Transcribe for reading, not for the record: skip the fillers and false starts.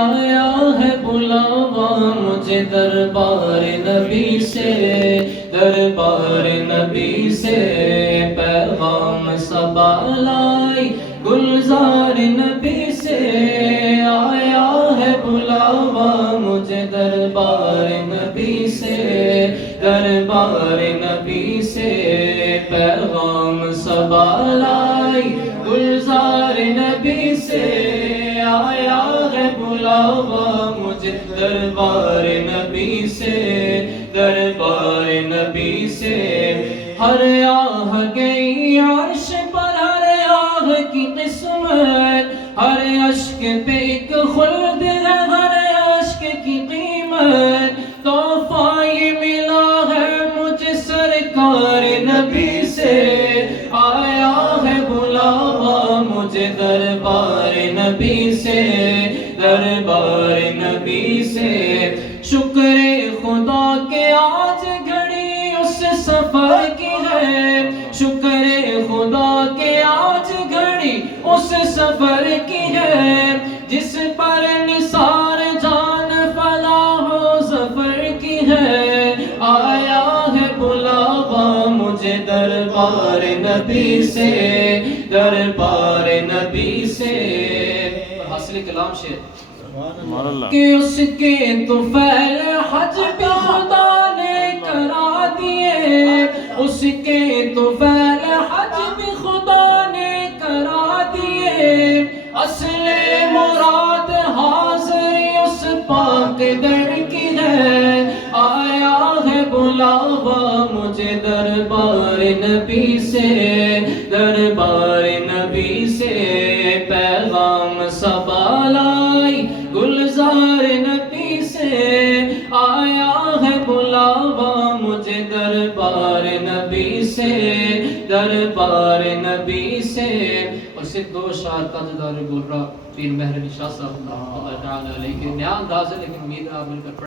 آیا ہے بلاوا مجھے دربار نبی سے، دربار نبی سے پیغام صبا لائی گلزار نبی سے۔ آیا ہے بلاوا مجھے دربار نبی سے، دربار نبی سے پیغام صبا لائی گلزار نبی سے۔ آیا ہے بلاوا مجھے دربار نبی سے، دربار نبی سے۔ ہر آہ گئی عرش پر، ہر آہ کی قسمت، ہر اشک پہ ایک خلد ہے، ہر اشک کی قیمت۔ تحفہ یہ ملا ہے مجھے سرکار نبی سے۔ آیا ہے بلاوا مجھے دربار نبی سے، دربار نبی سے۔ شکر خدا کہ آج گھڑی اس سفر کی ہے، شکر خدا کہ آج گھڑی اس سفر کی ہے، جس پر نثار جان فلاح و ظفر کی ہے۔ آیا ہے بلاوا مجھے دربار نبی سے، دربار نبی سے۔ حاصل کلام شعر کہ اس کے طفیل حج بھی خدا نے کرا دیے، اس کے طفیل حج بھی خدا نے کرا دیے۔ اصل مراد حاضری اس پاک در کی ہے۔ آیا ہے بلاوا مجھے دربار نبی سے، دربار نبی سے پیغام صبا لائی گلزار نبی سے۔ آیا ہے بلاوا مجھے دربار نبی سے، دربار نبی سے۔ اور صرف دو اشعار تاجدار گلرا پیر مہر علی شاہ صاحب اللہ تعالیٰ علیہ کے نیا انداز ہے، لیکن امید ہے آپ مل کر